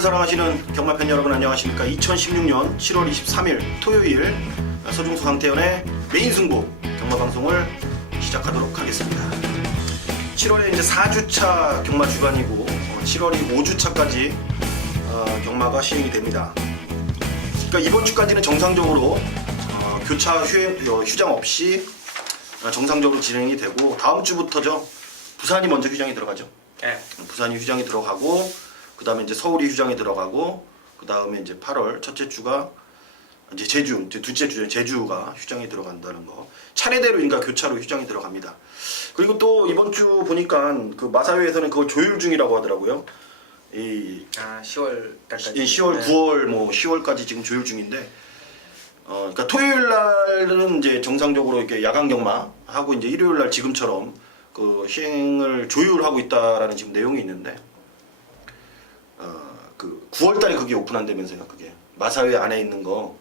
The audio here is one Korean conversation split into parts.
경마를 사랑하시는 경마팬 여러분 안녕하십니까. 2016년 7월 23일 토요일 서중수 강태현의 메인 승부 경마방송을 시작하도록 하겠습니다. 7월에 이제 4주차 경마 주간이고 7월이 5주차까지 경마가 시행이 됩니다. 그러니까 이번 주까지는 정상적으로 교차 휴장 없이 정상적으로 진행이 되고 다음 주부터죠. 부산이 먼저 휴장이 들어가죠. 네. 부산이 휴장이 들어가고 그 다음에 이제 서울이 휴장이 들어가고 그 다음에 이제 8월 첫째 주가 이제 제주 이제 둘째 주에 제주가 휴장이 들어간다는 거 차례대로 그러니까 교차로 휴장이 들어갑니다. 그리고 또 이번 주 보니까 그 마사회에서는 그걸 조율 중이라고 하더라고요. 10월 달까지. 10월, 네. 9월, 뭐 10월까지 지금 조율 중인데, 그러니까 토요일 날은 이제 정상적으로 이렇게 야간 경마 하고 이제 일요일 날 지금처럼 그 시행을 조율하고 있다라는 지금 내용이 있는데, 그 9월 달에 그게 오픈한다면서요. 그게 마사회 안에 있는 거,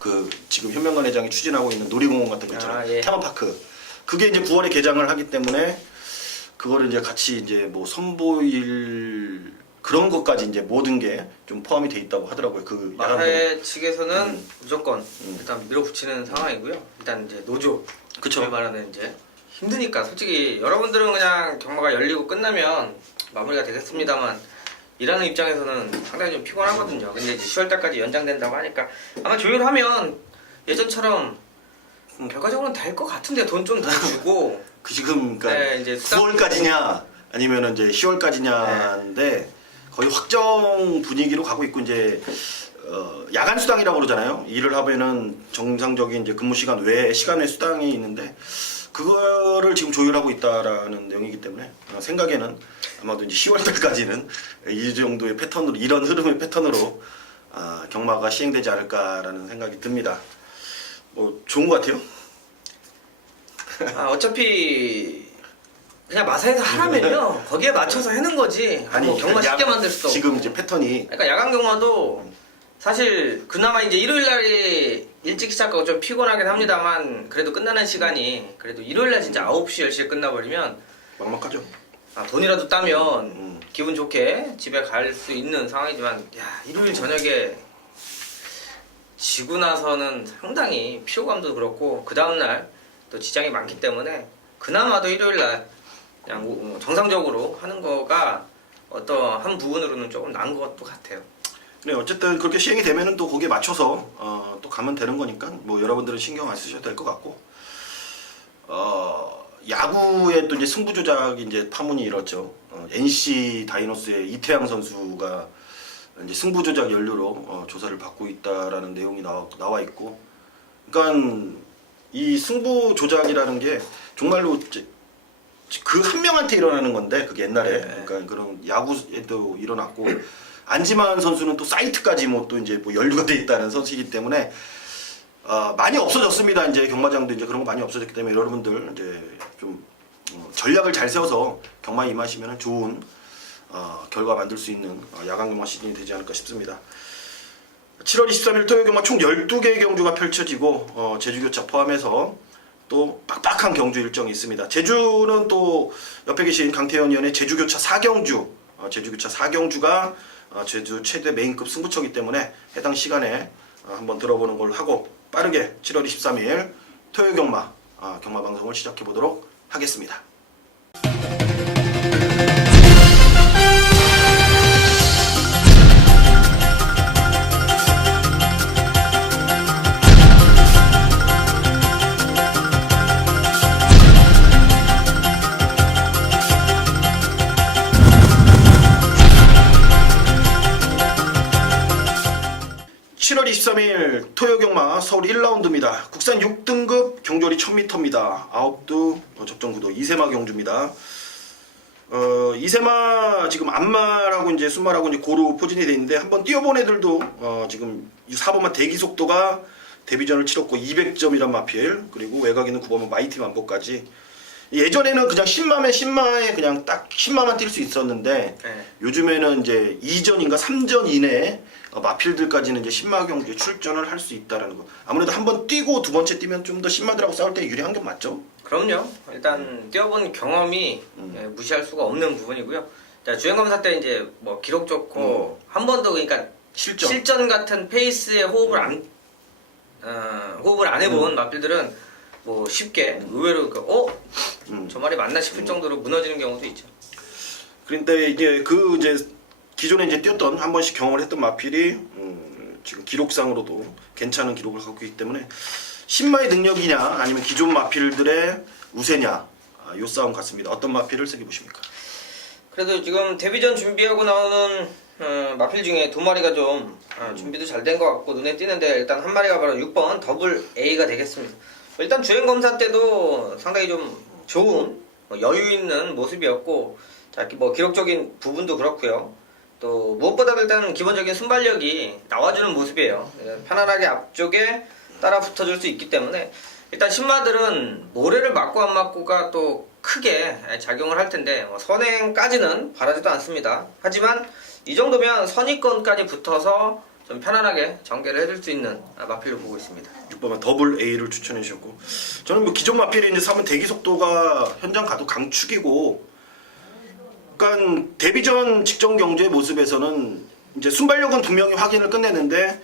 그 지금 현명관 회장이 추진하고 있는 놀이공원 같은 거 있잖아요. 예. 테마파크. 그게 이제 9월에 개장을 하기 때문에 그거를 이제 같이 이제 뭐 선보일 그런 것까지 이제 모든 게 좀 포함이 돼 있다고 하더라고요. 그 마사회 측에서는 무조건 일단 밀어붙이는 상황이고요. 일단 이제 노조, 그쵸. 소위 말하는 이제 힘드니까 솔직히 여러분들은 그냥 경마가 열리고 끝나면 마무리가 되겠습니다만 일하는 입장에서는 상당히 좀 피곤하거든요. 근데 이제 10월 달까지 연장된다고 하니까 아마 조율하면 예전처럼 결과적으로는 될 것 같은데 돈 좀 더 주고 그 지금 그러니까 네, 이제 9월까지냐 아니면은 이제 10월까지냐인데 거의 확정 분위기로 가고 있고 이제 야간 수당이라고 그러잖아요. 일을 하면은 정상적인 이제 근무 시간 외에 시간 외 수당이 있는데 그거를 지금 조율하고 있다라는 내용이기 때문에 생각에는 아마도 이제 10월 달까지는 이 정도의 패턴으로 이런 흐름의 패턴으로 경마가 시행되지 않을까라는 생각이 듭니다. 뭐 좋은 것 같아요. 어차피 그냥 마사에서 하라면요 거기에 맞춰서 해는 거지. 뭐 경마 쉽게 만들 수도 없고. 지금 이제 패턴이 그러니까 야간 경마도 사실 그나마 이제 일요일 날이 일찍 시작하고 좀 피곤하긴 합니다만 그래도 끝나는 시간이 그래도 일요일 날 진짜 9시 10시에 끝나버리면 막막하죠. 돈이라도 따면 기분 좋게 집에 갈 수 있는 상황이지만 야 일요일 저녁에 지고 나서는 상당히 피로감도 그렇고 그 다음날 또 지장이 많기 때문에 그나마도 일요일 날 그냥 정상적으로 하는 거가 어떠한 부분으로는 조금 나은 것도 같아요. 네, 어쨌든 그렇게 시행이 되면은 또 거기에 맞춰서 또 가면 되는 거니까 뭐 여러분들은 신경 안 쓰셔도 될 것 같고 야구에 또 이제 승부 조작이 이제 파문이 일었죠. NC 다이노스의 이태양 선수가 이제 승부 조작 연루로 조사를 받고 있다라는 내용이 나와 있고, 그러니까 이 승부 조작이라는 게 정말로 그 한 명한테 일어나는 건데 그게 옛날에 그러니까 그런 야구에도 일어났고 안지만 선수는 또 사이트까지 뭐 또 이제 뭐 연루가 돼 있다는 선수이기 때문에 많이 없어졌습니다. 이제 경마장도 이제 그런 거 많이 없어졌기 때문에 여러분들 이제 좀 전략을 잘 세워서 경마에 임하시면 좋은 결과 만들 수 있는 야간 경마 시즌이 되지 않을까 싶습니다. 7월 23일 토요일 경마 총 12개의 경주가 펼쳐지고 제주교차 포함해서 또 빡빡한 경주 일정이 있습니다. 제주는 또 옆에 계신 강태현 의원의 제주교차 4경주 제주교차 4경주가 제주 최대 메인급 승부처이기 때문에 해당 시간에 한번 들어보는 걸로 하고 빠르게 7월 23일 토요일 경마 경마 방송을 시작해 보도록 하겠습니다. 토요 경마 서울 1라운드입니다. 국산 6등급 경주리 1000m입니다. 9두 접전구도 이세마 경주입니다. 이세마 지금 안마라고 이제 순마라고 이제 고루 포진이 돼 있는데 한번 뛰어본 애들도 지금 4번마 대기 속도가 데뷔전을 치렀고 200점이란 마필, 그리고 외곽에는 9번마 마이티 만보까지. 예전에는 그냥 10마에 그냥 딱 10마만 뛸 수 있었는데 요즘에는 이제 2전인가 3전 이내에 마필들까지는 이제 10마 경주에 출전을 할 수 있다라는 거. 아무래도 한번 뛰고 두 번째 뛰면 좀 더 10마들하고 싸울 때 유리한 게 맞죠? 그럼요. 일단 뛰어본 경험이 무시할 수가 없는 부분이고요. 자, 주행검사 때 이제 뭐 기록 좋고 한 번도 그러니까 실전. 같은 페이스의 호흡을 안 해본 마필들은 뭐 쉽게 의외로 저 말이 맞나 싶을 정도로 무너지는 경우도 있죠. 그런데 이제 기존에 이제 뛰었던 한 번씩 경험을 했던 마필이 지금 기록상으로도 괜찮은 기록을 갖고 있기 때문에 신마의 능력이냐 아니면 기존 마필들의 우세냐 요 싸움 같습니다. 어떤 마필을 쓰게 보십니까? 그래도 지금 데뷔전 준비하고 나오는 마필 중에 두 마리가 좀 준비도 잘 된 것 같고 눈에 띄는데 일단 한 마리가 바로 6번 더블 A가 되겠습니다. 일단 주행 검사 때도 상당히 좀 좋은 여유 있는 모습이었고, 자, 뭐 기록적인 부분도 그렇고요. 또 무엇보다도 일단 기본적인 순발력이 나와주는 모습이에요. 편안하게 앞쪽에 따라 붙어줄 수 있기 때문에 일단 신마들은 모래를 맞고 안 맞고가 또 크게 작용을 할 텐데 선행까지는 바라지도 않습니다. 하지만 이 정도면 선의권까지 붙어서 좀 편안하게 전개를 해줄 수 있는 마필로 보고 있습니다. 6번은 더블 A를 추천해 주셨고, 저는 뭐 기존 마필이 이제 3번 대기 속도가 현장 가도 강축이고, 그러니까 데뷔전 직전 경주의 모습에서는 이제 순발력은 분명히 확인을 끝냈는데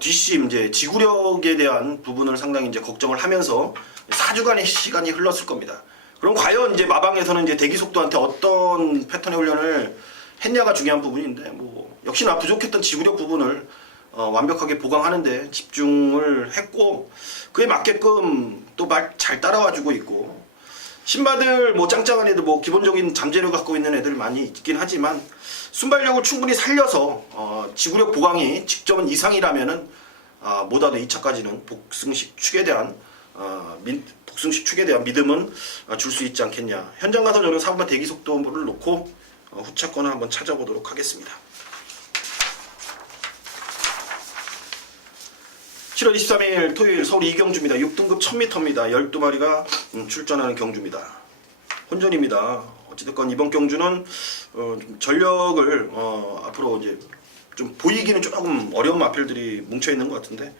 뒷심 이제 지구력에 대한 부분을 상당히 이제 걱정을 하면서 4주간의 시간이 흘렀을 겁니다. 그럼 과연 이제 마방에서는 이제 대기 속도한테 어떤 패턴의 훈련을 했냐가 중요한 부분인데, 뭐 역시나 부족했던 지구력 부분을 완벽하게 보강하는데 집중을 했고, 그에 맞게끔 또 잘 따라와주고 있고, 신마들 뭐 짱짱한 애들 뭐 기본적인 잠재력을 갖고 있는 애들 많이 있긴 하지만 순발력을 충분히 살려서 지구력 보강이 직전 이상이라면은 뭐다도 2차까지는 복승식 축에 대한 믿음은 줄 수 있지 않겠냐. 현장 가서 저는 4번만 대기 속도를 놓고 후차권을 한번 찾아보도록 하겠습니다. 7월 23일 토요일 서울 이경주입니다. 6등급 1000m입니다. 12마리가 출전하는 경주입니다. 혼전입니다. 어찌됐건 이번 경주는 좀 전력을 앞으로 이제 좀 보이기는 조금 어려운 마필들이 뭉쳐있는 것 같은데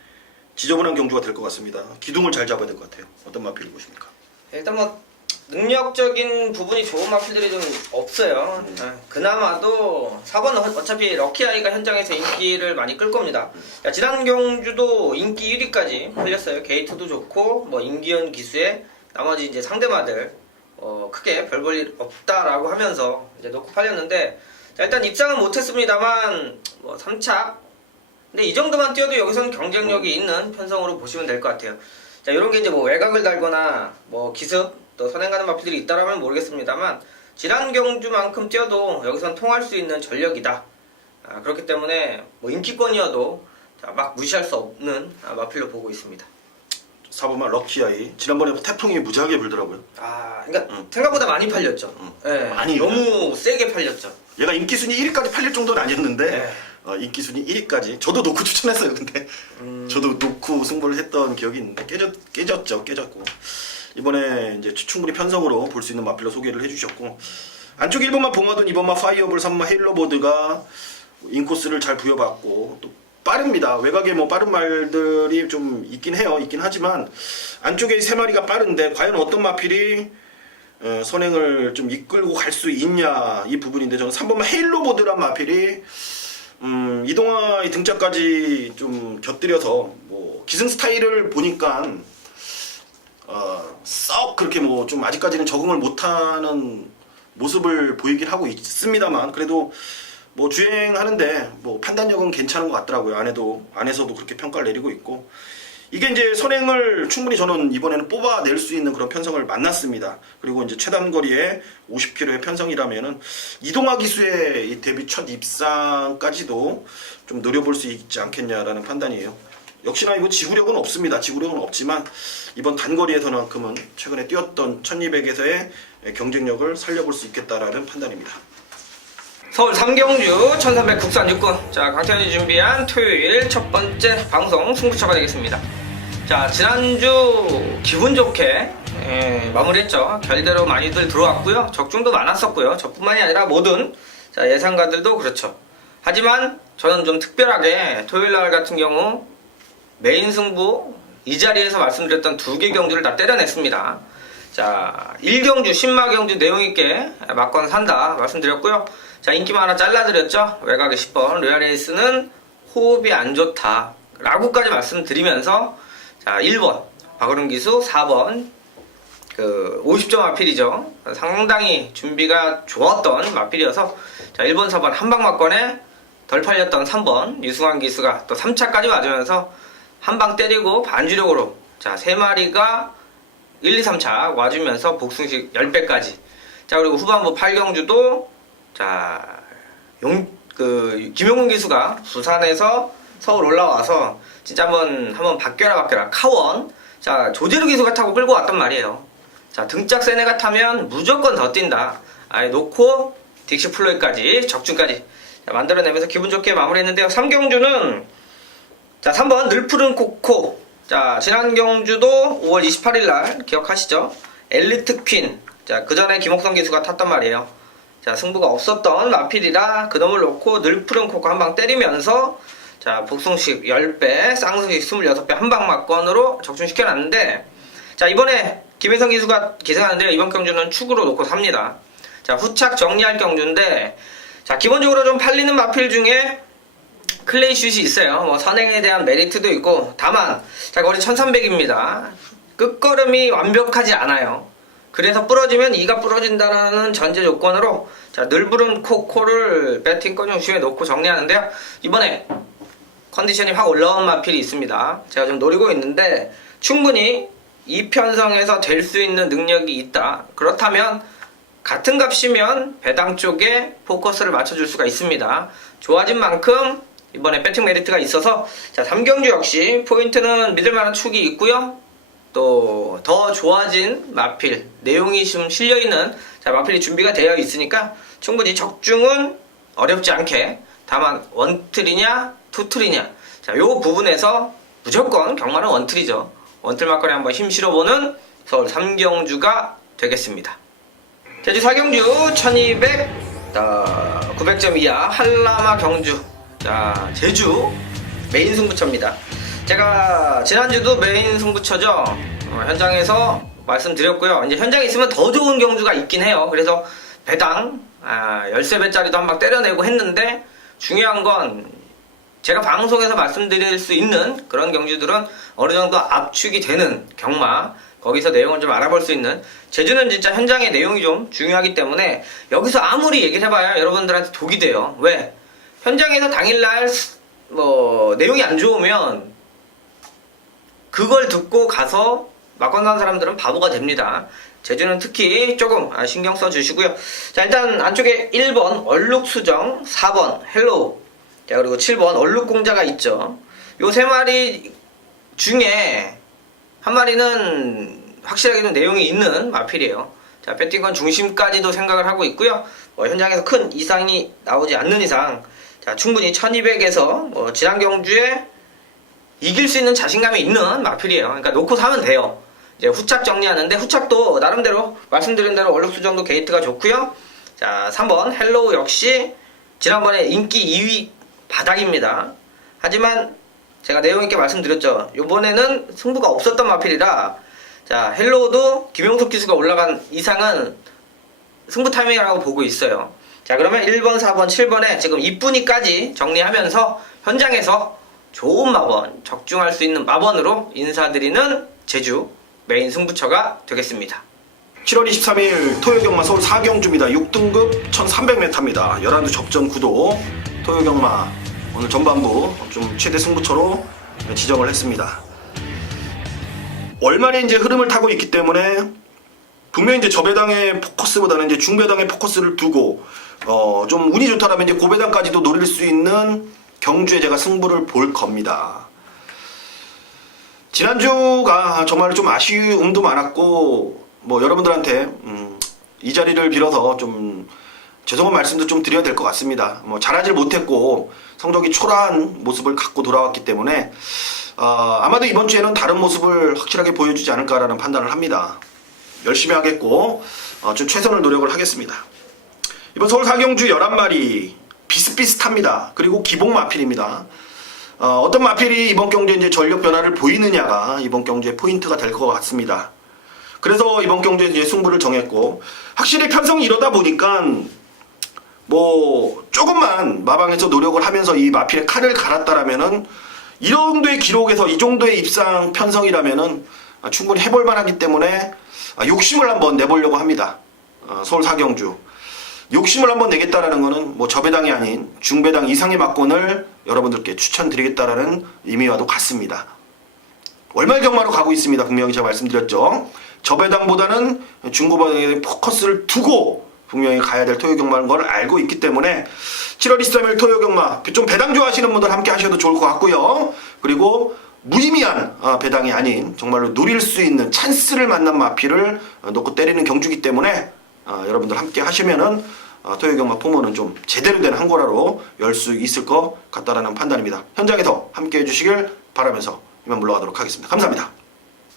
지저분한 경주가 될 것 같습니다. 기둥을 잘 잡아야 될 것 같아요. 어떤 마필을 보십니까? 일단 뭐 능력적인 부분이 좋은 마필들이 좀 없어요. 그나마도 4번은 어차피 럭키아이가 현장에서 인기를 많이 끌 겁니다. 자, 지난 경주도 인기 1위까지 팔렸어요. 게이트도 좋고 뭐 임기현 기수에 나머지 이제 상대마들 크게 별 볼 일 없다라고 하면서 이제 놓고 팔렸는데, 자, 일단 입상은 못했습니다만 뭐 3차. 근데 이 정도만 뛰어도 여기서는 경쟁력이 있는 편성으로 보시면 될 것 같아요. 자, 이런 게 이제 뭐 외곽을 달거나 뭐 기습 또 선행 가는 마필들이 있다라면 모르겠습니다만 지난 경주만큼 뛰어도 여기선 통할 수 있는 전력이다. 그렇기 때문에 뭐 인기권이어도 막 무시할 수 없는 마필로 보고 있습니다. 4번만 럭키아이. 지난번에 태풍이 무지하게 불더라고요. 그러니까 생각보다 많이 팔렸죠. 네, 많이 너무 세게 팔렸죠. 얘가 인기순위 1위까지 팔릴 정도는 아니었는데 네. 인기순위 1위까지 저도 놓고 추천했어요. 근데 저도 놓고 승부를 했던 기억이 있는데 깨졌고 이번에 이제 충분히 편성으로 볼 수 있는 마필로 소개를 해주셨고, 안쪽 1번만 봉화돈, 2번만 파이어볼, 3번만 헤일로보드가 인코스를 잘 부여받고 또 빠릅니다. 외곽에 뭐 빠른 말들이 좀 있긴 하지만 안쪽에 세 마리가 빠른데 과연 어떤 마필이 선행을 좀 이끌고 갈 수 있냐 이 부분인데, 저는 3번만 헤일로보드란 마필이 이동화의 등짝까지 좀 곁들여서 뭐 기승 스타일을 보니까 썩 그렇게 뭐 좀 아직까지는 적응을 못하는 모습을 보이긴 하고 있습니다만, 그래도 뭐 주행하는데 뭐 판단력은 괜찮은 것 같더라고요. 안에서도 그렇게 평가를 내리고 있고, 이게 이제 선행을 충분히 저는 이번에는 뽑아낼 수 있는 그런 편성을 만났습니다. 그리고 이제 최단 거리에 50km의 편성이라면은 이동화 기수의 이 데뷔 첫 입상까지도 좀 노려볼 수 있지 않겠냐라는 판단이에요. 역시나 이거 지구력은 없습니다. 지구력은 없지만 이번 단거리에서만큼은 최근에 뛰었던 1200에서의 경쟁력을 살려볼 수 있겠다라는 판단입니다. 서울 3경주 1300 국산 육군. 자, 강태현이 준비한 토요일 첫 번째 방송 승부처가 되겠습니다. 자, 지난주 기분 좋게 마무리했죠. 결대로 많이들 들어왔고요. 적중도 많았었고요. 저뿐만이 아니라 모든 예상가들도 그렇죠. 하지만 저는 좀 특별하게 토요일날 같은 경우 메인 승부 이 자리에서 말씀드렸던 2개 경주를 다 때려냈습니다. 자, 1경주 신마 경주 내용있게 막건 산다 말씀드렸고요. 자, 인기만 하나 잘라드렸죠. 외곽에 10번 레아레이스는 호흡이 안 좋다 라고까지 말씀드리면서, 자, 1번 박어른 기수, 4번 50점 마필이죠. 상당히 준비가 좋았던 마필이어서, 자, 1번 4번 한방 맞건에 덜 팔렸던 3번 유승환 기수가 또 3차까지 맞으면서 한방 때리고 반주력으로, 자, 3마리가 1, 2, 3차 와주면서 복승식 10배까지. 자, 그리고 후반부 8경주도, 자, 김용훈 기수가 부산에서 서울 올라와서 진짜 한번 바뀌어라 카원. 자, 조재루 기수가 타고 끌고 왔단 말이에요. 자, 등짝 센 애가 타면 무조건 더 뛴다. 아예 놓고 딕시 플로이까지 적중까지, 자, 만들어내면서 기분 좋게 마무리했는데요. 3경주는, 자, 3번 늘푸른 코코. 자, 지난 경주도 5월 28일날 기억하시죠? 엘리트 퀸. 자, 그 전에 김옥성 기수가 탔단 말이에요. 자, 승부가 없었던 마필이라 그놈을 놓고 늘푸른 코코 한 방 때리면서, 자, 복승식 10배, 쌍승식 26배 한방 막건으로 적중시켜놨는데, 자, 이번에 김혜성 기수가 기승하는데요. 이번 경주는 축으로 놓고 삽니다. 자, 후착 정리할 경주인데, 자, 기본적으로 좀 팔리는 마필 중에 클레이 슛이 있어요. 뭐 선행에 대한 메리트도 있고, 다만, 자, 거리 1300입니다. 끝걸음이 완벽하지 않아요. 그래서 부러지면 이가 부러진다는 전제 조건으로, 자, 늘부른 코코를 배팅권 중심에 놓고 정리하는데요. 이번에 컨디션이 확 올라온 마필이 있습니다. 제가 좀 노리고 있는데, 충분히 이 편성에서 될 수 있는 능력이 있다. 그렇다면 같은 값이면 배당 쪽에 포커스를 맞춰줄 수가 있습니다. 좋아진 만큼 이번에 배팅 메리트가 있어서, 자, 3경주 역시 포인트는 믿을만한 축이 있고요. 또 더 좋아진 마필, 내용이 좀 실려있는, 자, 마필이 준비가 되어 있으니까 충분히 적중은 어렵지 않게, 다만 원틀이냐 투틀이냐, 자, 요 부분에서 무조건 경마는 원틀이죠. 원틀 막걸리 한번 힘 실어보는 서울 3경주가 되겠습니다. 제주 4경주 1200 900점 이하 한라마 경주. 자, 제주 메인 승부처입니다. 제가 지난주도 메인 승부처죠. 현장에서 말씀드렸고요. 이제 현장에 있으면 더 좋은 경주가 있긴 해요. 그래서 배당 13배짜리도 한 방 때려내고 했는데, 중요한 건 제가 방송에서 말씀드릴 수 있는 그런 경주들은 어느 정도 압축이 되는 경마, 거기서 내용을 좀 알아볼 수 있는, 제주는 진짜 현장의 내용이 좀 중요하기 때문에 여기서 아무리 얘기를 해봐야 여러분들한테 독이 돼요. 왜? 현장에서 당일날 뭐 내용이 안 좋으면 그걸 듣고 가서 막건 사는 사람들은 바보가 됩니다. 제주는 특히 조금 신경 써 주시고요. 자, 일단 안쪽에 1번 얼룩수정, 4번 헬로우, 자, 그리고 7번 얼룩공자가 있죠. 요 세 마리 중에 한 마리는 확실하게 좀 내용이 있는 마필이에요. 자, 배팅권 중심까지도 생각을 하고 있고요. 뭐 현장에서 큰 이상이 나오지 않는 이상, 자, 충분히 1200에서 뭐 지난 경주에 이길 수 있는 자신감이 있는 마필이에요. 그러니까 놓고 사면 돼요. 이제 후착 정리하는데, 후착도 나름대로 말씀드린 대로 얼룩수정도 게이트가 좋고요. 자, 3번 헬로우 역시 지난번에 인기 2위 바닥입니다. 하지만 제가 내용 있게 말씀드렸죠. 이번에는 승부가 없었던 마필이라, 자, 헬로우도 김용석 기수가 올라간 이상은 승부 타이밍이라고 보고 있어요. 자, 그러면 1번, 4번, 7번에 지금 이쁜이까지 정리하면서 현장에서 좋은 마번, 적중할 수 있는 마번으로 인사드리는 제주 메인 승부처가 되겠습니다. 7월 23일 토요경마 서울 4경주입니다. 6등급 1300m입니다. 11주 접전 구도 토요경마 오늘 전반부 좀 최대 승부처로 지정을 했습니다. 월말에 이제 흐름을 타고 있기 때문에 분명히 이제 저배당의 포커스보다는 이제 중배당의 포커스를 두고 좀 운이 좋다라면 이제 고배당까지도 노릴 수 있는 경주에 제가 승부를 볼 겁니다. 지난주가 정말 좀 아쉬움도 많았고, 뭐 여러분들한테 이 자리를 빌어서 좀 죄송한 말씀도 좀 드려야 될 것 같습니다. 뭐 잘하지 못했고 성적이 초라한 모습을 갖고 돌아왔기 때문에 아마도 이번 주에는 다른 모습을 확실하게 보여주지 않을까라는 판단을 합니다. 열심히 하겠고 좀 최선을 노력을 하겠습니다. 이번 서울 4경주 11마리 비슷비슷합니다. 그리고 기복 마필입니다. 어떤 마필이 이번 경주에 이제 전력 변화를 보이느냐가 이번 경주의 포인트가 될 것 같습니다. 그래서 이번 경주에 이제 승부를 정했고, 확실히 편성이 이러다 보니까 뭐 조금만 마방에서 노력을 하면서 이 마필의 칼을 갈았다라면은 이 정도의 기록에서 이 정도의 입상 편성이라면은 충분히 해볼 만하기 때문에 욕심을 한번 내보려고 합니다. 서울 사경주 욕심을 한번 내겠다라는 거는 뭐 저배당이 아닌 중배당 이상의 막권을 여러분들께 추천드리겠다라는 의미와도 같습니다. 월말 경마로 가고 있습니다. 분명히 제가 말씀드렸죠. 저배당보다는 중고배당에 포커스를 두고 분명히 가야 될 토요 경마인 걸 알고 있기 때문에 7월 23일 토요 경마 좀 배당 좋아하시는 분들 함께 하셔도 좋을 것 같고요. 그리고 무의미한 배당이 아닌 정말로 노릴 수 있는 찬스를 만난 마피를 놓고 때리는 경주기 때문에 여러분들 함께 하시면은 토요 경마 포문은 좀 제대로 된 한고라로 열 수 있을 것 같다라는 판단입니다. 현장에서 함께 해주시길 바라면서 이만 물러가도록 하겠습니다. 감사합니다.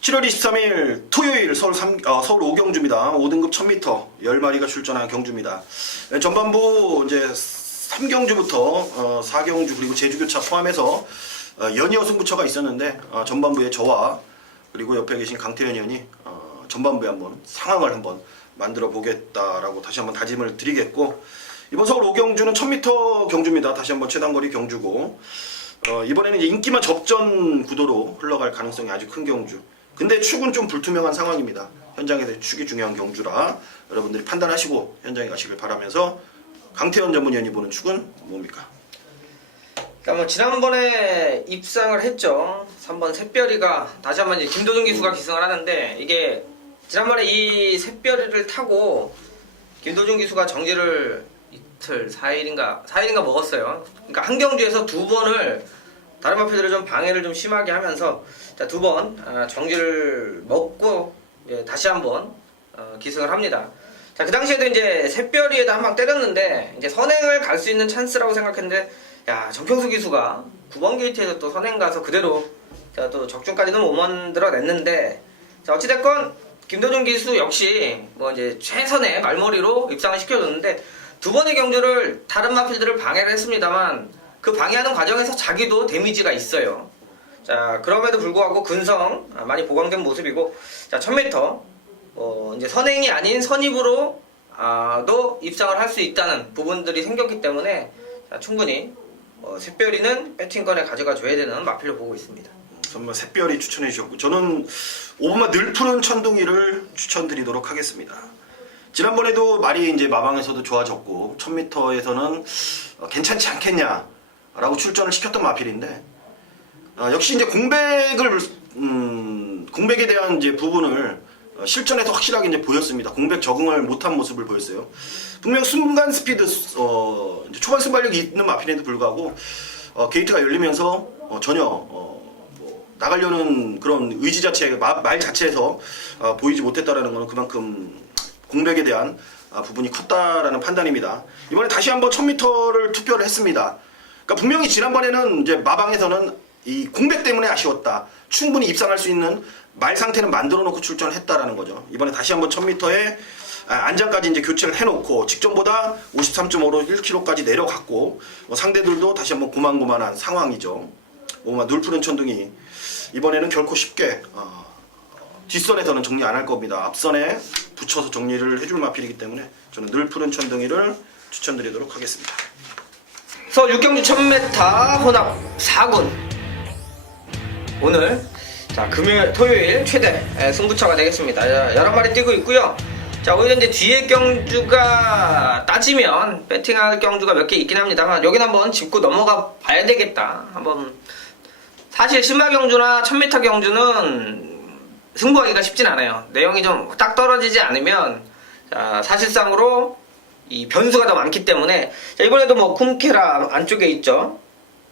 7월 23일 토요일 서울 5경주입니다. 5등급 1000m 10마리가 출전한 경주입니다. 전반부 이제 3경주부터 4경주 그리고 제주교차 포함해서 연이어 승부처가 있었는데 전반부에 저와 그리고 옆에 계신 강태현 의원이 전반부에 한번 상황을 한번 만들어 보겠다라고 다시 한번 다짐을 드리겠고, 이번 서울 5경주는 1000m 경주입니다. 다시 한번 최단거리 경주고, 이번에는 이제 인기만 접전 구도로 흘러갈 가능성이 아주 큰 경주. 근데 축은 좀 불투명한 상황입니다. 현장에서 축이 중요한 경주라 여러분들이 판단하시고 현장에 가시길 바라면서, 강태현 전문위원이 보는 축은 뭡니까? 그러니까 뭐 지난번에 입상을 했죠. 3번 샛별이가 다시 한번 이제 김도준 기수가 기승을 하는데, 이게 지난번에 이 샛별이를 타고 김도준 기수가 정지를 이틀 4일인가 먹었어요. 그러니까 한 경주에서 2번을 다른 마필들을 좀 방해를 좀 심하게 하면서 자, 2번 정지를 먹고 다시 한번 기승을 합니다. 자, 그 당시에도 이제 샛별이에다 한 방 때렸는데 이제 선행을 갈 수 있는 찬스라고 생각했는데, 야, 정평수 기수가 9번 게이트에서 또 선행 가서 그대로 자, 또 적중까지는 못 만들어냈는데, 자, 어찌됐건 김도준 기수 역시 뭐 이제 최선의 말머리로 입상을 시켜줬는데, 2번의 경주를 다른 마필들을 방해를 했습니다만 그 방해하는 과정에서 자기도 데미지가 있어요. 자, 그럼에도 불구하고 근성 많이 보강된 모습이고, 자, 1000m 이제 선행이 아닌 선입으로 도 입상을 할 수 있다는 부분들이 생겼기 때문에 자, 충분히 샛별이는 배팅권에 가져가 줘야 되는 마필로 보고 있습니다. 정말 샛별이 추천해 주셨고, 저는 5번마 늘 푸른 천둥이를 추천드리도록 하겠습니다. 지난번에도 말이 이제 마방에서도 좋아졌고 1000m에서는 괜찮지 않겠냐라고 출전을 시켰던 마필인데, 역시 이제 공백에 대한 이제 부분을 실전에서 확실하게 이제 보였습니다. 공백 적응을 못한 모습을 보였어요. 분명 순간 스피드, 이제 초반 순발력이 있는 마필에도 불구하고 게이트가 열리면서 전혀 나가려는 그런 의지 자체가 말 자체에서 보이지 못했다라는 것은 그만큼 공백에 대한 부분이 컸다라는 판단입니다. 이번에 다시 한번 1000m를 투표를 했습니다. 그러니까 분명히 지난번에는 이제 마방에서는 이 공백 때문에 아쉬웠다. 충분히 입상할 수 있는 말 상태는 만들어 놓고 출전을 했다라는 거죠. 이번에 다시 한번 1000m에 안장까지 이제 교체를 해놓고 직전보다 53.5로 1kg까지 내려갔고, 상대들도 다시 한번 고만고만한 상황이죠. 뭔가 늘 푸른 천둥이 이번에는 결코 쉽게 뒷선에서는 정리 안 할 겁니다. 앞선에 붙여서 정리를 해줄 마필이기 때문에 저는 늘 푸른 천둥이를 추천드리도록 하겠습니다. 서울 6경주 1000m 혼합 4군 오늘 자 토요일 최대 승부처가 되겠습니다. 여러 마리 뛰고 있고요. 자, 오히려 이제 뒤에 경주가 따지면 배팅할 경주가 몇 개 있긴 합니다만 여기는 한번 짚고 넘어가 봐야 되겠다. 한번 사실 신마 경주나 1000m 경주는 승부하기가 쉽진 않아요. 내용이 좀 딱 떨어지지 않으면 자, 사실상으로 이 변수가 더 많기 때문에 자, 이번에도 뭐 쿰케라 안쪽에 있죠.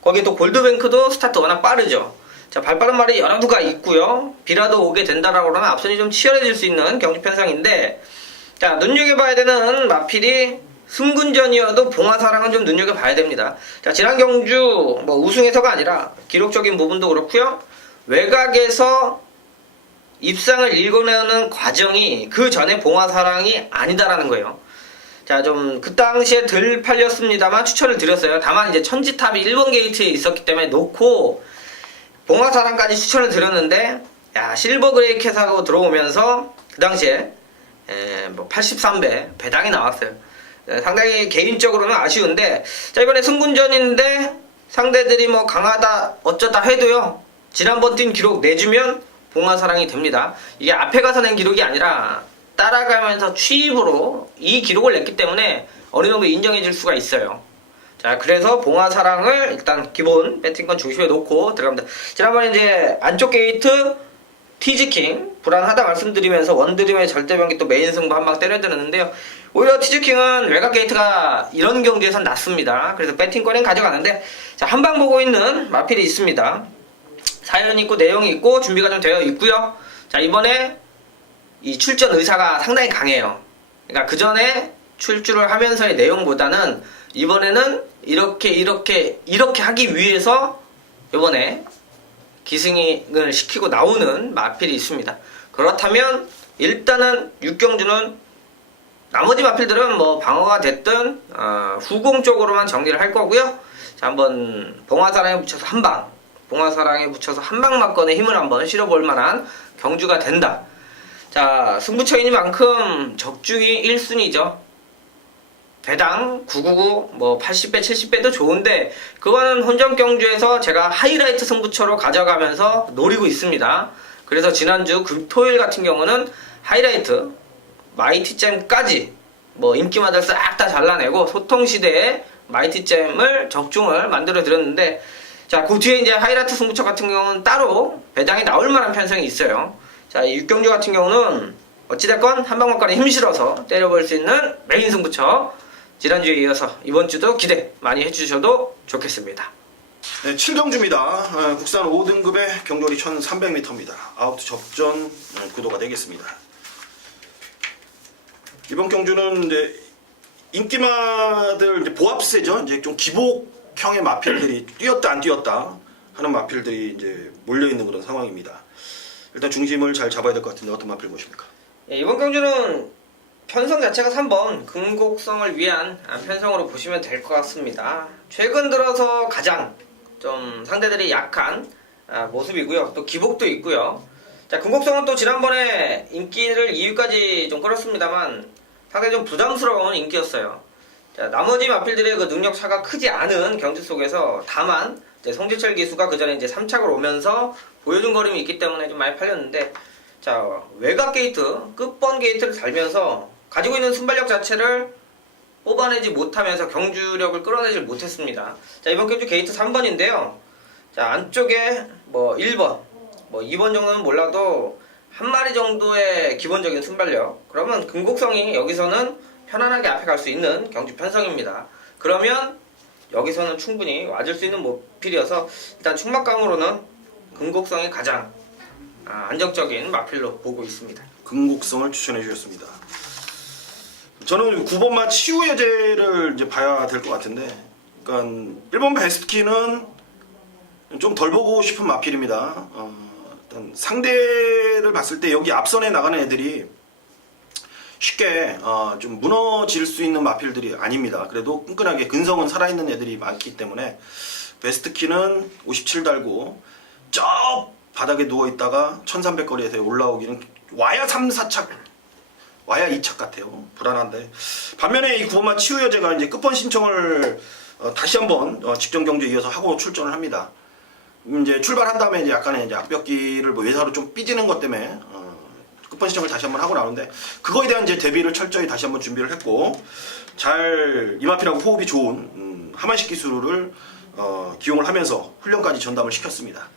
거기 또 골드뱅크도 스타트 워낙 빠르죠. 자, 발빠른 말이 여러 두가 있고요. 비라도 오게 된다라고 그러면 앞선이 좀 치열해질 수 있는 경주 편성인데, 자, 눈여겨봐야 되는 마필이 승군전이어도 봉화사랑은 좀 눈여겨봐야 됩니다. 자, 지난 경주 뭐 우승에서가 아니라 기록적인 부분도 그렇고요. 외곽에서 입상을 읽어내는 과정이 그 전에 봉화사랑이 아니다라는 거예요. 자, 좀 그 당시에 덜 팔렸습니다만 추천을 드렸어요. 다만 이제 천지탑이 1번 게이트에 있었기 때문에 놓고 봉화사랑까지 추천을 드렸는데, 야, 실버 그레이캣하고 들어오면서 그 당시에 뭐 83배 배당이 나왔어요. 상당히 개인적으로는 아쉬운데, 자, 이번에 승분전인데 상대들이 뭐 강하다 어쩌다 해도요, 지난번 뛴 기록 내주면 봉화사랑이 됩니다. 이게 앞에 가서 낸 기록이 아니라 따라가면서 취입으로 이 기록을 냈기 때문에 어느 정도 인정해 줄 수가 있어요. 자, 그래서 봉화사랑을 일단 기본 배팅권 중심에 놓고 들어갑니다. 지난번에 이제 안쪽 게이트 티즈킹 불안하다 말씀드리면서 원드림의 절대병기 또 메인 승부 한 방 때려드렸는데요. 오히려 티즈킹은 외곽 게이트가 이런 경주에선 낫습니다. 그래서 배팅권은 가져가는데, 자, 한 방 보고 있는 마필이 있습니다. 사연이 있고 내용이 있고 준비가 좀 되어 있고요. 자, 이번에 이 출전 의사가 상당히 강해요. 그러니까 그 전에 출주를 하면서의 내용보다는 이번에는 이렇게 하기 위해서 이번에 기승을 시키고 나오는 마필이 있습니다. 그렇다면 일단은 육경주는 나머지 마필들은 뭐 방어가 됐든 후공 쪽으로만 정리를 할 거고요. 자, 한번 봉화사랑에 붙여서 한 방 맞건의 힘을 한번 실어볼 만한 경주가 된다. 자, 승부처이니만큼 적중이 1순위죠. 배당 999, 뭐 80배, 70배도 좋은데 그거는 혼전 경주에서 제가 하이라이트 승부처로 가져가면서 노리고 있습니다. 그래서 지난주 토요일 같은 경우는 하이라이트, 마이티잼까지 뭐 인기마들 싹 다 잘라내고 소통시대에 마이티잼을 적중을 만들어 드렸는데, 자, 그 뒤에 이제 하이라이트 승부처 같은 경우는 따로 배당이 나올 만한 편성이 있어요. 자, 이 육경주 같은 경우는 어찌됐건 한방막간에 힘 실어서 때려볼 수 있는 메인 승부처, 지난주에 이어서 이번주도 기대 많이 해주셔도 좋겠습니다. 네, 7경주입니다. 국산 5등급의 경거리 1300m입니다. 아웃 접전 구도가 되겠습니다. 이번 경주는 이제 인기마들 이제 보합세죠. 이제 좀 기복형의 마필들이 뛰었다 안 뛰었다 하는 마필들이 이제 몰려 있는 그런 상황입니다. 일단 중심을 잘 잡아야 될 것 같은데 어떤 마필 보십니까? 예, 이번 경주는 편성 자체가 3번 근곡성을 위한 편성으로 보시면 될 것 같습니다. 최근 들어서 가장 좀 상대들이 약한 모습이고요. 또 기복도 있고요. 자, 근곡성은 또 지난번에 인기를 2위까지 좀 끌었습니다만 상당히 좀 부담스러운 인기였어요. 자, 나머지 마필들의 그 능력 차가 크지 않은 경주 속에서 다만 이제 송지철 기수가 그 전에 이제 3착을 오면서 보여준 거림이 있기 때문에 좀 많이 팔렸는데, 자, 외곽 게이트, 끝번 게이트를 달면서 가지고 있는 순발력 자체를 뽑아내지 못하면서 경주력을 끌어내지 못했습니다. 자, 이번 경주 게이트 3번인데요. 자, 안쪽에 뭐 1번, 뭐 2번 정도는 몰라도 한 마리 정도의 기본적인 순발력. 그러면 근곡성이 여기서는 편안하게 앞에 갈 수 있는 경주 편성입니다. 그러면 여기서는 충분히 와줄 수 있는 모필이어서 일단 충막감으로는 근곡성이 가장 안정적인 마필로 보고 있습니다. 근곡성을 추천해 주셨습니다. 저는 9번마 치유여제를 이제 봐야 될 것 같은데, 그러니까 1번 베스트키는 좀 덜 보고 싶은 마필입니다. 일단 상대를 봤을 때 여기 앞선에 나가는 애들이 쉽게 좀 무너질 수 있는 마필들이 아닙니다. 그래도 끈끈하게 근성은 살아있는 애들이 많기 때문에 베스트키는 57 달고 저 바닥에 누워있다가 1300거리에서 올라오기는 와야 3, 4착 와야 2착 같아요. 불안한데, 반면에 이 9번마 치유여제가 이제 끝번 신청을 다시 한번 직전 경주에 이어서 하고 출전을 합니다. 이제 출발한 다음에 이제 약간의 이제 앞벽기를 뭐 외사로 좀 삐지는 것 때문에 끝번 신청을 다시 한번 하고 나오는데, 그거에 대한 이제 대비를 철저히 다시 한번 준비를 했고, 잘 이마필하고 호흡이 좋은 하만식 기술을 기용을 하면서 훈련까지 전담을 시켰습니다.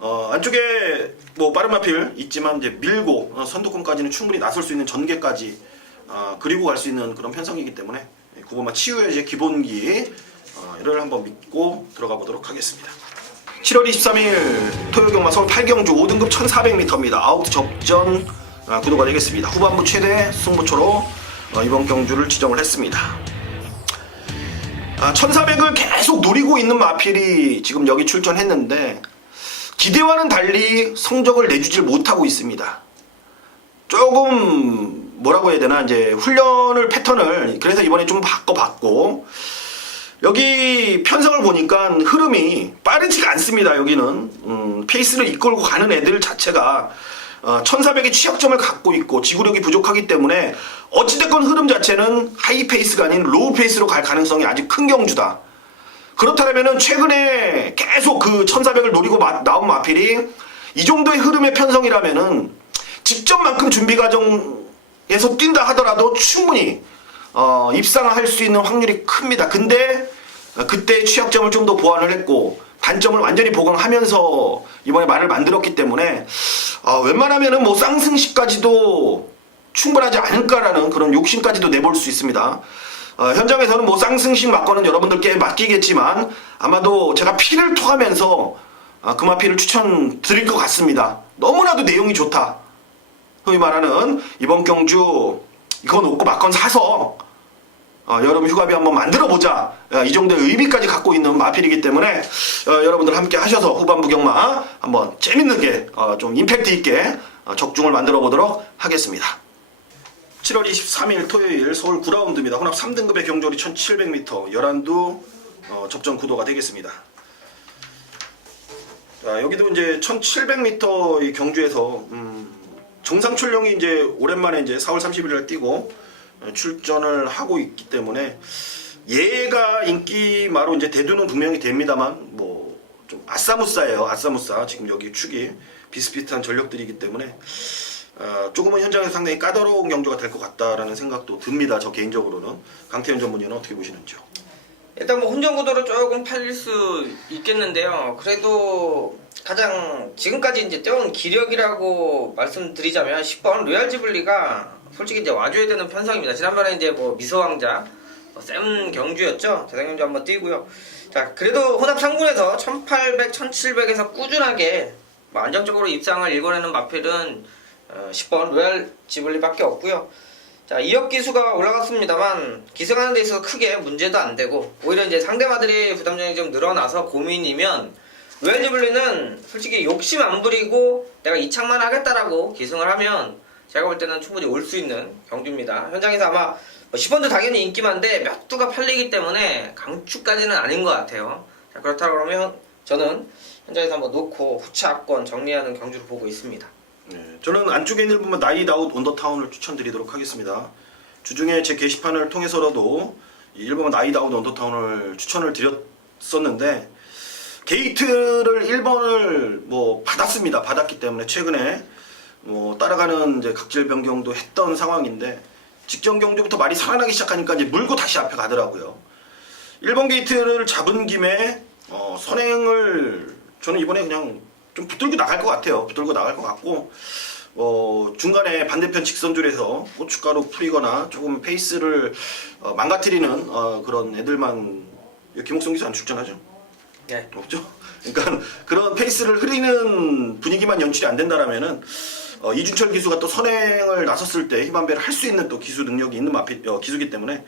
안쪽에 뭐 빠른 마필 있지만 이제 밀고 선두권까지는 충분히 나설 수 있는 전개까지 그리고 갈 수 있는 그런 편성이기 때문에 9번마 치유의 이제 기본기를 한번 믿고 들어가 보도록 하겠습니다. 7월 23일 토요경마 서울 8경주 5등급 1400m입니다. 아웃 접전 구도가 되겠습니다. 후반부 최대 승부처로 이번 경주를 지정을 했습니다. 1400을 계속 노리고 있는 마필이 지금 여기 출전했는데 기대와는 달리 성적을 내주질 못하고 있습니다. 조금 뭐라고 해야 되나, 이제 훈련을 패턴을 그래서 이번에 좀 바꿔봤고, 여기 편성을 보니까 흐름이 빠르지가 않습니다. 여기는 페이스를 이끌고 가는 애들 자체가 1400의 취약점을 갖고 있고 지구력이 부족하기 때문에 어찌됐건 흐름 자체는 하이 페이스가 아닌 로우 페이스로 갈 가능성이 아직 큰 경주다. 그렇다면 최근에 계속 그 1400을 노리고 나온 마필이 이 정도의 흐름의 편성이라면은 직전만큼 준비 과정에서 뛴다 하더라도 충분히 입상할 수 있는 확률이 큽니다. 근데 그때 취약점을 좀 더 보완을 했고 단점을 완전히 보강하면서 이번에 말을 만들었기 때문에 웬만하면은 뭐 쌍승시까지도 충분하지 않을까라는 그런 욕심까지도 내볼 수 있습니다. 현장에서는 뭐 쌍승식 맞거는 여러분들께 맡기겠지만 아마도 제가 피를 토하면서 금화피를 추천드릴 것 같습니다. 너무나도 내용이 좋다. 소위 말하는 이번 경주 이거 놓고 맞건 사서 여름 휴가비 한번 만들어보자. 이 정도의 의미까지 갖고 있는 마필이기 때문에 여러분들 함께 하셔서 후반부 경마 한번 재밌는게 좀 임팩트 있게 적중을 만들어 보도록 하겠습니다. 7월 23일 토요일 서울 9라운드입니다. 혼합 3등급의 경주거리 1700m 11두 접전 구도가 되겠습니다. 자, 여기도 이제 1700m 이 경주에서 정상출령이 이제 오랜만에 이제 4월 31일에 뛰고 출전을 하고 있기 때문에 얘가 인기마로 이제 대두는 분명히 됩니다만 뭐 좀 아싸무싸예요. 아싸무싸. 지금 여기 축이 비슷비슷한 전력들이기 때문에 조금은 현장에서 상당히 까다로운 경주가 될 것 같다라는 생각도 듭니다. 저 개인적으로는. 강태현 전문위원은 어떻게 보시는지요? 일단 뭐 혼전 구도로 조금 팔릴 수 있겠는데요. 그래도 가장 지금까지 이제 떼온 기력이라고 말씀드리자면 10번 로얄 지블리가 솔직히 이제 와줘야 되는 편성입니다. 지난번에 이제 뭐 미소왕자 쌤 경주였죠. 대상경주 한번 뛰고요. 자, 그래도 혼합 상군에서 1800, 1700에서 꾸준하게 뭐 안정적으로 입상을 일궈내는 마필은 10번 로얄 지블리밖에 없고요. 자, 2억 기수가 올라갔습니다만 기승하는 데 있어서 크게 문제도 안 되고 오히려 이제 상대마들이 부담점이 좀 늘어나서 고민이면 로얄 지블리는 솔직히 욕심 안 부리고 내가 이착만 하겠다라고 기승을 하면 제가 볼 때는 충분히 올 수 있는 경주입니다. 현장에서 아마 10번도 당연히 인기만데 몇 두가 팔리기 때문에 강추까지는 아닌 것 같아요. 자, 그렇다 그러면 저는 현장에서 한번 놓고 후차권 정리하는 경주를 보고 있습니다. 네, 저는 안쪽에 있는 부분 나이다웃 언더타운을 추천드리도록 하겠습니다. 주중에 제 게시판을 통해서라도 이 1번 나이다웃 언더타운을 추천을 드렸었는데 게이트를 1번을 뭐 받았습니다. 받았기 때문에 최근에 뭐 따라가는 이제 각질 변경도 했던 상황인데 직전 경주부터 말이 살아나기 시작하니까 이제 물고 다시 앞에 가더라고요. 1번 게이트를 잡은 김에 선행을 저는 이번에 그냥 좀 붙들고 나갈 것 같아요. 붙들고 나갈 것 같고 중간에 반대편 직선줄에서 고춧가루 뿌리거나 조금 페이스를 망가뜨리는 그런 애들만 김옥성 기수 안 출전하죠? 네. 없죠? 그러니까 그런 페이스를 흐리는 분위기만 연출이 안 된다라면은 이준철 기수가 또 선행을 나섰을 때 희반배를 할 수 있는 또 기수 능력이 있는 기수기 때문에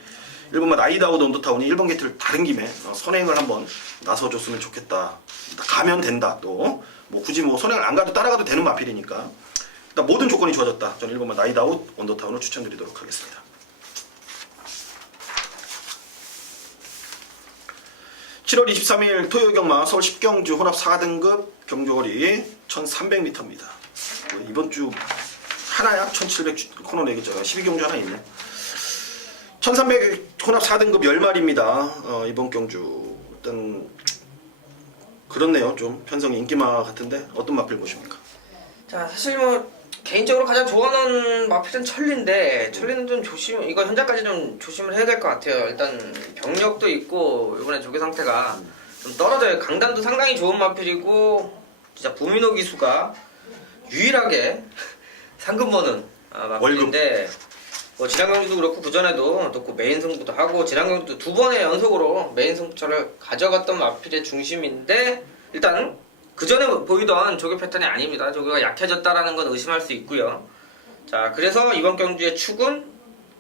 1번만 나이다웃 언더타운이 1번 게이트를 다른 김에 선행을 한번 나서줬으면 좋겠다. 가면 된다. 또 뭐 굳이 뭐 선행을 안 가도 따라가도 되는 마필이니까 일단 모든 조건이 좋아졌다. 저는 1번만 나이다웃 언더타운을 추천드리도록 하겠습니다. 7월 23일 토요일 경마 서울 10경주 혼합 4등급 경주거리 1300m입니다. 이번 주 하나야? 1700 코너 내겠죠. 12경주 하나 있네. 1300 혼합 4등급 10마리입니다. 이번 경주 일단 그렇네요. 좀 편성이 인기마 같은데 어떤 마필 보십니까? 자, 사실 뭐 개인적으로 가장 좋아하는 마필은 천리인데 천리는 좀 이거 현장까지 좀 조심을 해야 될 것 같아요. 일단 병력도 있고 이번에 조개 상태가 좀 떨어져요. 강단도 상당히 좋은 마필이고 진짜 부민호 기수가 유일하게 상금 버는 마필인데 뭐 지난 경주도 그렇고 그전에도 또 메인 승부도 하고 지난 경주도 2번의 연속으로 메인 승부처를 가져갔던 마필의 중심인데 일단 그전에 보이던 조교 패턴이 아닙니다. 조교가 약해졌다라는 건 의심할 수 있고요. 자, 그래서 이번 경주의 축은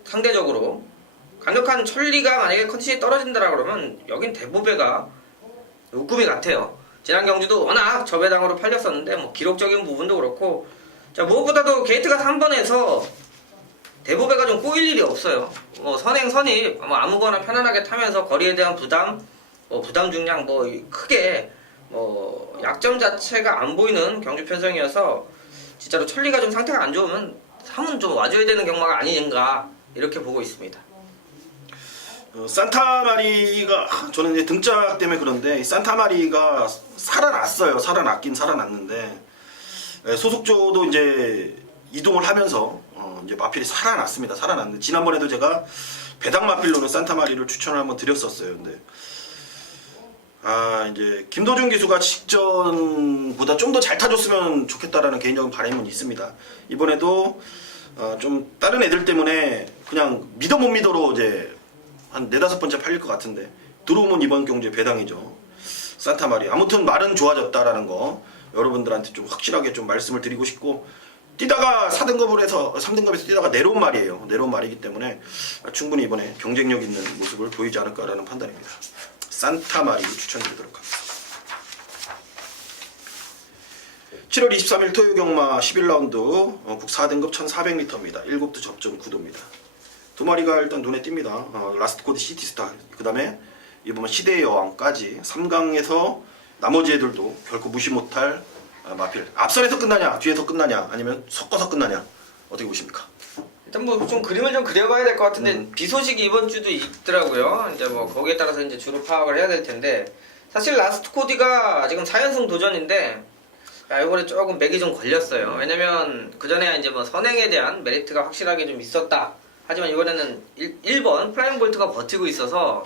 상대적으로 강력한 천리가 만약에 컨디션이 떨어진다라 그러면 여긴 대보배가 웃구미 같아요. 지난 경주도 워낙 저배당으로 팔렸었는데 뭐 기록적인 부분도 그렇고 자, 무엇보다도 게이트가 3번에서 대보배가 좀 꼬일 일이 없어요. 뭐 선행 선입 뭐 아무거나 편안하게 타면서 거리에 대한 부담 부담 중량 크게 약점 자체가 안 보이는 경주 편성이어서 진짜로 천리가 좀 상태가 안 좋으면 한번 좀 와줘야 되는 경마가 아닌가 이렇게 보고 있습니다. 산타마리가 저는 이제 등짝 때문에 그런데 이 산타마리가 살아났어요. 살아났긴 살아났는데 소속조도 이제 이동을 하면서 이제 마필이 살아났습니다. 살아났는데 지난번에도 제가 배당 마필로는 산타마리를 추천을 한번 드렸었어요. 근데 이제 김도준 기수가 직전보다 좀 더 잘 타줬으면 좋겠다라는 개인적인 바람은 있습니다. 이번에도 좀 다른 애들 때문에 그냥 믿어 못 믿어로 이제 한 4-5번째 팔릴 것 같은데 들어오면 이번 경주에 배당이죠. 산타마리. 아무튼 말은 좋아졌다라는 거 여러분들한테 좀 확실하게 좀 말씀을 드리고 싶고 뛰다가 4등급을 해서 3등급에서 뛰다가 내려온 말이에요. 내려온 말이기 때문에 충분히 이번에 경쟁력 있는 모습을 보이지 않을까라는 판단입니다. 산타마리 추천드리도록 하겠습니다. 7월 23일 토요 경마 11라운드 국 4등급 1400m입니다. 7도 접점 9도입니다. 두 마리가 일단 눈에 띕니다. 라스트 코드 시티스타, 그 다음에 이번 시대의 여왕까지 3강에서 나머지 애들도 결코 무시 못할 마필. 앞선에서 끝나냐, 뒤에서 끝나냐, 아니면 섞어서 끝나냐, 어떻게 보십니까? 일단 뭐 좀 그림을 좀 그려봐야 될 것 같은데 비 소식이 이번 주도 있더라고요. 이제 뭐 거기에 따라서 이제 주로 파악을 해야 될 텐데 사실 라스트 코디가 지금 4연승 도전인데 이번에 조금 맥이 좀 걸렸어요. 왜냐면 그 전에 이제 뭐 선행에 대한 메리트가 확실하게 좀 있었다. 하지만 이번에는 1번 플라잉 볼트가 버티고 있어서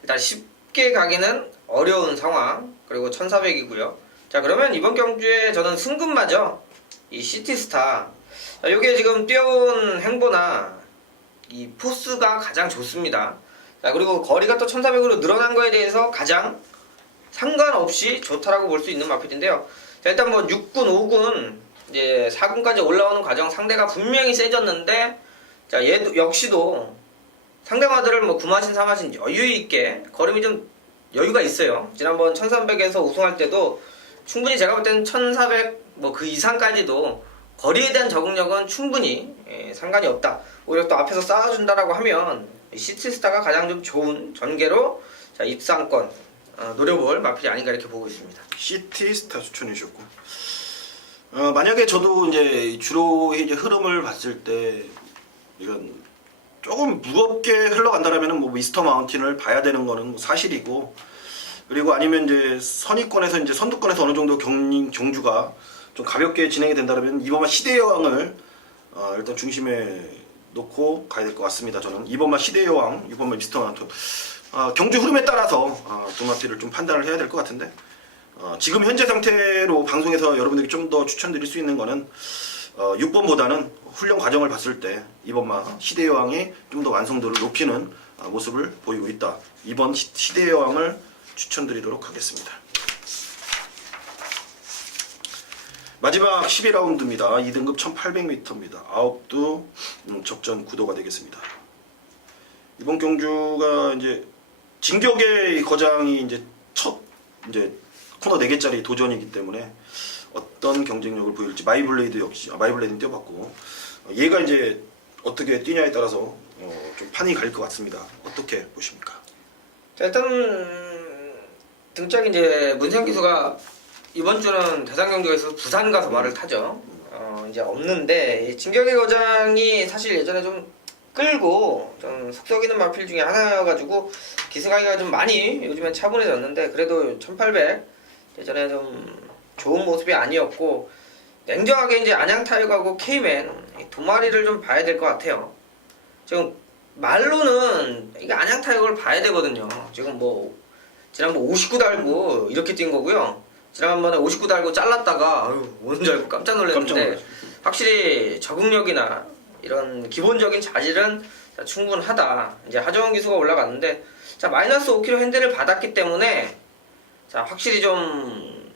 일단 쉽게 가기는 어려운 상황. 그리고 1400이고요. 자, 그러면 이번 경주에 저는 승급마저 이 시티스타 이게 지금 뛰어온 행보나 이 포스가 가장 좋습니다. 자, 그리고 거리가 또 1400으로 늘어난 거에 대해서 가장 상관없이 좋다라고 볼 수 있는 마필인데요. 자, 일단 뭐 6군, 5군 이제 4군까지 올라오는 과정 상대가 분명히 세졌는데 자, 얘도 역시도 상대마들을 뭐 9마신 4마신 여유 있게 걸음이 좀 여유가 있어요. 지난번 1300에서 우승할 때도 충분히 제가 볼 때는 1400 뭐 그 이상까지도 거리에 대한 적응력은 충분히 상관이 없다. 오히려 또 앞에서 싸워준다라고 하면 시티스타가 가장 좀 좋은 전개로 자, 입상권 노려볼 마필이 아닌가 이렇게 보고 있습니다. 시티스타 추천해 주셨고 만약에 저도 이제 주로 이제 흐름을 봤을 때 이런 조금 무겁게 흘러간다라면은 뭐 미스터 마운틴을 봐야 되는 거는 뭐 사실이고 그리고 아니면 이제 선위권에서 이제 선두권에서 어느 정도 경주가 좀 가볍게 진행이 된다면 이번만 시대의 여왕을 일단 중심에 놓고 가야 될 것 같습니다. 저는 이번만 시대의 여왕, 이번만 미스터 마운틴 경주 흐름에 따라서 도마피를 좀 판단을 해야 될 것 같은데 지금 현재 상태로 방송에서 여러분들께 좀 더 추천드릴 수 있는 거는 6번보다는 훈련 과정을 봤을 때 이번만 시대의 여왕이 좀 더 완성도를 높이는 모습을 보이고 있다. 이번 시대의 여왕을 추천드리도록 하겠습니다. 마지막 12라운드입니다. 2등급 1800m입니다. 9도 접전 9도가 되겠습니다. 이번 경주가 이제 진격의 거장이 이제 첫 이제 코너 4개짜리 도전이기 때문에 어떤 경쟁력을 보일지 마이블레이드 역시 마이블레이드는 뛰어봤고 얘가 이제 어떻게 뛰냐에 따라서 좀 판이 갈릴 것 같습니다. 어떻게 보십니까? 자, 일단 등짝 이제 문세영 기수가 이번 주는 대상 경기가 있어서 부산 가서 말을 타죠. 이제 없는데 진격의 거장이 사실 예전에 좀 끌고 좀 속썩이는 마필 중에 하나여가지고 기승하기가 좀 많이 요즘엔 차분해졌는데 그래도 1800 예전에 좀 좋은 모습이 아니었고 냉정하게 이제 안양 타이거하고 케이맨 두 마리를 좀 봐야 될 것 같아요. 지금 말로는 이게 안양 타이거를 봐야 되거든요. 지금 뭐 지난번 59 달고 이렇게 뛴 거고요. 지난번에 59 달고 잘랐다가 오는 줄 알고 깜짝 놀랐는데 확실히 적응력이나 이런 기본적인 자질은 충분하다. 이제 하정원 기수가 올라갔는데 자 마이너스 5kg 핸들을 받았기 때문에 자 확실히 좀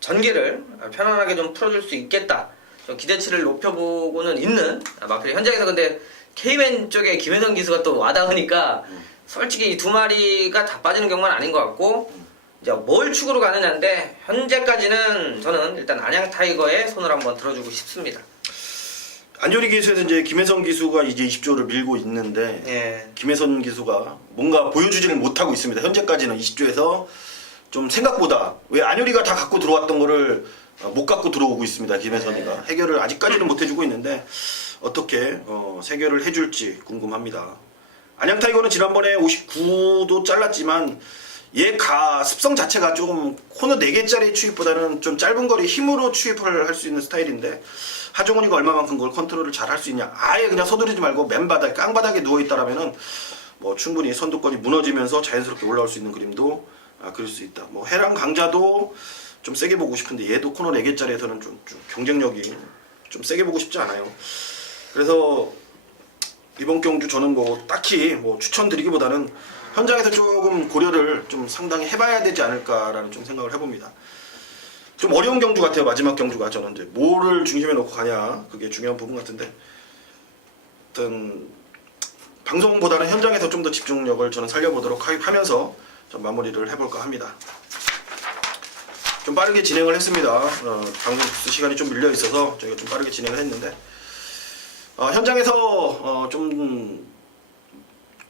전개를 편안하게 좀 풀어줄 수 있겠다. 좀 기대치를 높여보고는 있는 마필 현장에서 근데 K맨 쪽에 김혜성 기수가 또 와닿으니까 솔직히 이 두 마리가 다 빠지는 경우는 아닌 것 같고 이제 뭘 축으로 가느냐인데 현재까지는 저는 일단 안양 타이거의 손을 한번 들어주고 싶습니다. 안조리 기수에서 이제 김혜성 기수가 이제 20조를 밀고 있는데 예. 김혜선 기수가 뭔가 보여주지를 못하고 있습니다. 현재까지는 20조에서 좀 생각보다 왜 안효리가 다 갖고 들어왔던 거를 못 갖고 들어오고 있습니다. 김혜선이가 해결을 아직까지는 못 해주고 있는데 어떻게 해결을 해줄지 궁금합니다. 안양 타이거는 지난번에 59도 잘랐지만 얘 습성 자체가 조금 코너 4개짜리 추입보다는 좀 짧은 거리 힘으로 추입을 할 수 있는 스타일인데 하종훈이가 얼마만큼 그걸 컨트롤을 잘 할 수 있냐. 아예 그냥 서두르지 말고 맨바닥 깡바닥에 누워있다라면은 뭐 충분히 선두권이 무너지면서 자연스럽게 올라올 수 있는 그림도 그릴 수 있다. 뭐 해랑 강자도 좀 세게 보고 싶은데 얘도 코너 4개짜리에서는 좀 경쟁력이 좀 세게 보고 싶지 않아요. 그래서 이번 경주 저는 뭐 딱히 뭐 추천드리기보다는 현장에서 조금 고려를 좀 상당히 해봐야 되지 않을까라는 좀 생각을 해봅니다. 좀 어려운 경주 같아요. 마지막 경주가 저는 이제 뭐를 중심에 놓고 가냐 그게 중요한 부분 같은데, 하여튼 방송보다는 현장에서 좀 더 집중력을 저는 살려보도록 하면서 좀 마무리를 해볼까 합니다. 좀 빠르게 진행을 했습니다. 방송 시간이 좀 밀려 있어서 저희가 좀 빠르게 진행을 했는데 현장에서 좀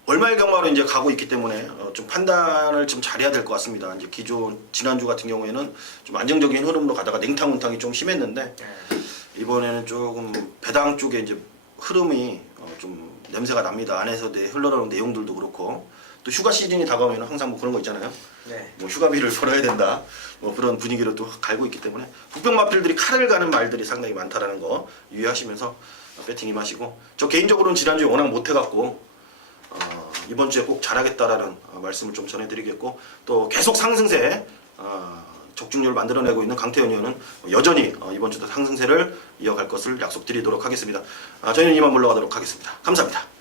월말 경마로 이제 가고 있기 때문에 좀 판단을 좀 잘해야 될 것 같습니다. 이제 지난주 같은 경우에는 좀 안정적인 흐름으로 가다가 냉탕운탕이 좀 심했는데 이번에는 조금 배당 쪽에 이제 흐름이 좀 냄새가 납니다. 안에서 흘러나오는 내용들도 그렇고 또 휴가 시즌이 다가오면 항상 뭐 그런 거 있잖아요. 뭐 휴가비를 벌어야 된다. 뭐 그런 분위기로 또 갈고 있기 때문에 북병 마필들이 칼을 가는 말들이 상당히 많다라는 거 유의하시면서 배팅 임하시고, 저 개인적으로는 지난주에 워낙 못해갖고 이번 주에 꼭 잘하겠다라는 말씀을 좀 전해드리겠고, 또 계속 상승세 적중률을 만들어내고 있는 강태현 의원은 여전히 이번 주도 상승세를 이어갈 것을 약속드리도록 하겠습니다. 저희는 이만 물러가도록 하겠습니다. 감사합니다.